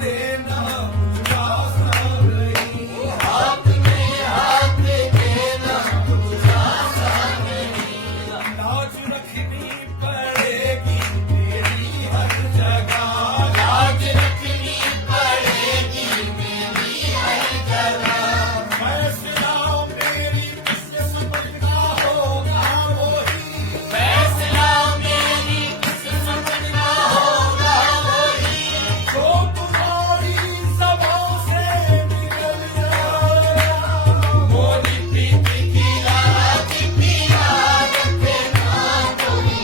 देना मुझे आसान नहीं, हाथ में हाथ देना कुछ आसान नहीं। लाज रखनी पड़ेगी मेरी हर जगह, लाज रखनी पड़ेगी मेरी हर जगह। फैसला मेरी किस्मत का होगा वही, फैसला मेरी किस्मत का होगा वही। जो तुम्हारी ज़बां से निकल जाए। मोरी प्रीत की लाज पिया रखना कोई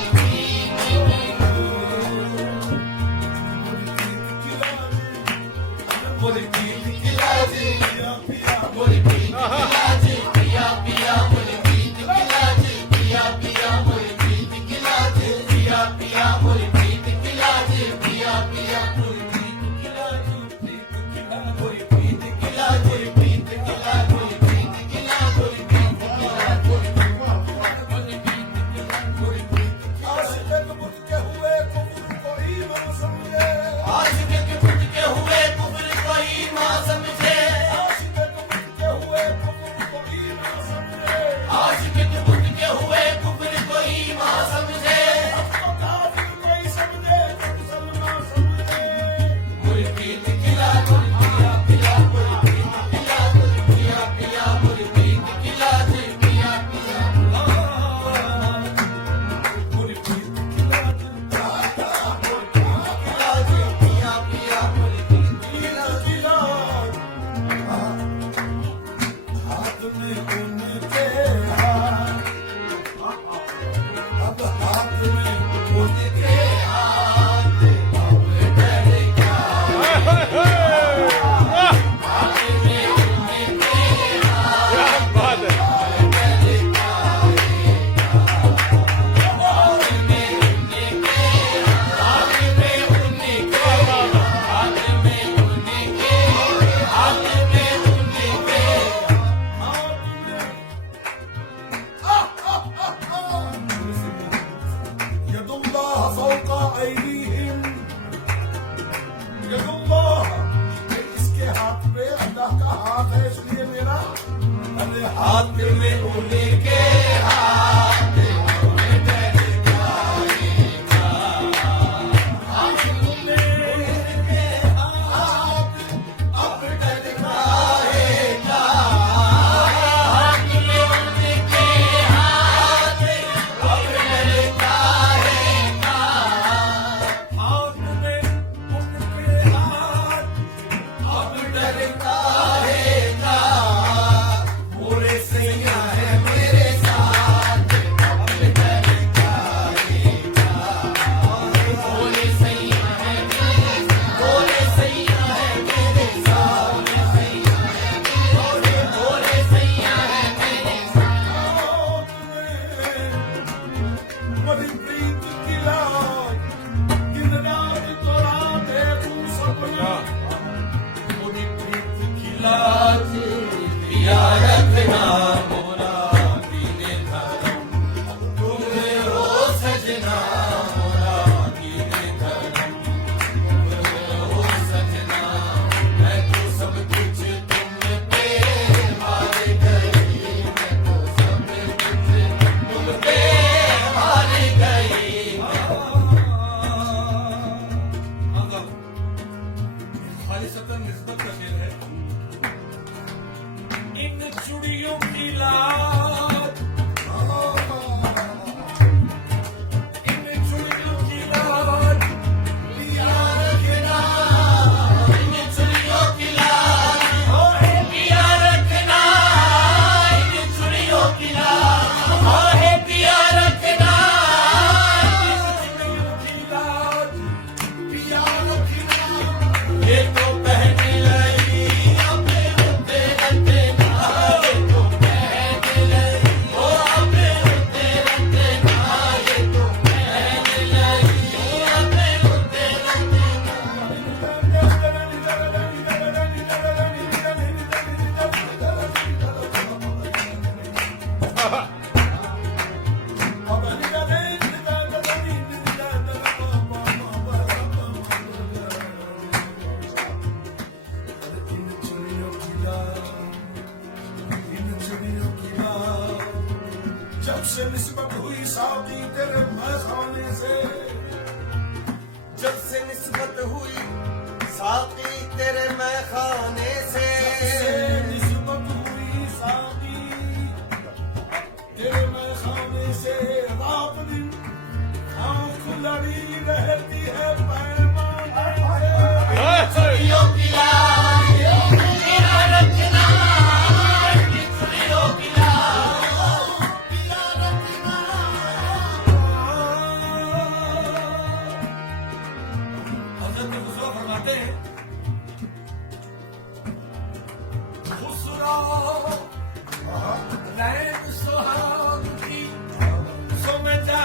मोरी प्रीत की लाज पिया मोरी प्रीत की लाज पिया पिया मोरी प्रीत की लाज पिया पिया मोरी प्रीत की लाज पिया पिया मोरी प्रीत की लाज पिया पिया मोरी प्रीत की लाज, प्रीत की लाज, मोरी प्रीत की लाज मोरी प्रीत की लाज मोरी प्रीत की लाज मोरी प्रीत की लाज मोरी प्रीत की लाज मोरी प्रीत की लाज। आशिक मुझ के हुए कुफ्र कोई न समझे, आशिक के खुद के हुए कुफ्र कोई मां समझे। आशिक मुझ के हुए कुफ्र कोई न समझे, आशिक के खुद के हुए कुफ्र कोई मां समझे। तो काफिर कोई समझे तो मुसलमान समझे। मोरी प्रीत की लाज मोरी पिया पिया मोरी प्रीत की लाज मोरी पिया पिया मोरी प्रीत की लाज पिया पिया। मोरी प्रीत की लाज, लाज पिया पिया मोरी प्रीत की लाज, हाथ में उनके हाथ, अब हाथ में उनके हाथ अब डर क्या हाथ में उनके हाथ बात है। डर क्या हाथ में उनके हाथ में उनके हाथ में उनके हाथ में उनके यदुल्लाह फौका ऐदीहिम, यदुल्लाह, इसके हाथ पे अल्लाह का हाथ है, इसलिए मेरा अरे हाथ में उनके हाथ में डर जाएगा। हाथ में उनके हाथ अब डर जाएगा। हाथ में उनके हाथ अब डर जाएगा। हाथ में उनके हाथ अब डर जाएगा। मोरे सैया है मेरे निस्बत हुई साकी तेरे मैं खाने से निस्बत हुई साकी तेरे मैं खाने से रात दिन आंख लड़ी रहती है पैमाने से बिछड़ियों की लाज पिया रचना बिछड़ियों की लाज पिया रचना हज़रत खुसरो फरमाते हैं खुसरो नैन सुहाग की सो मैं जा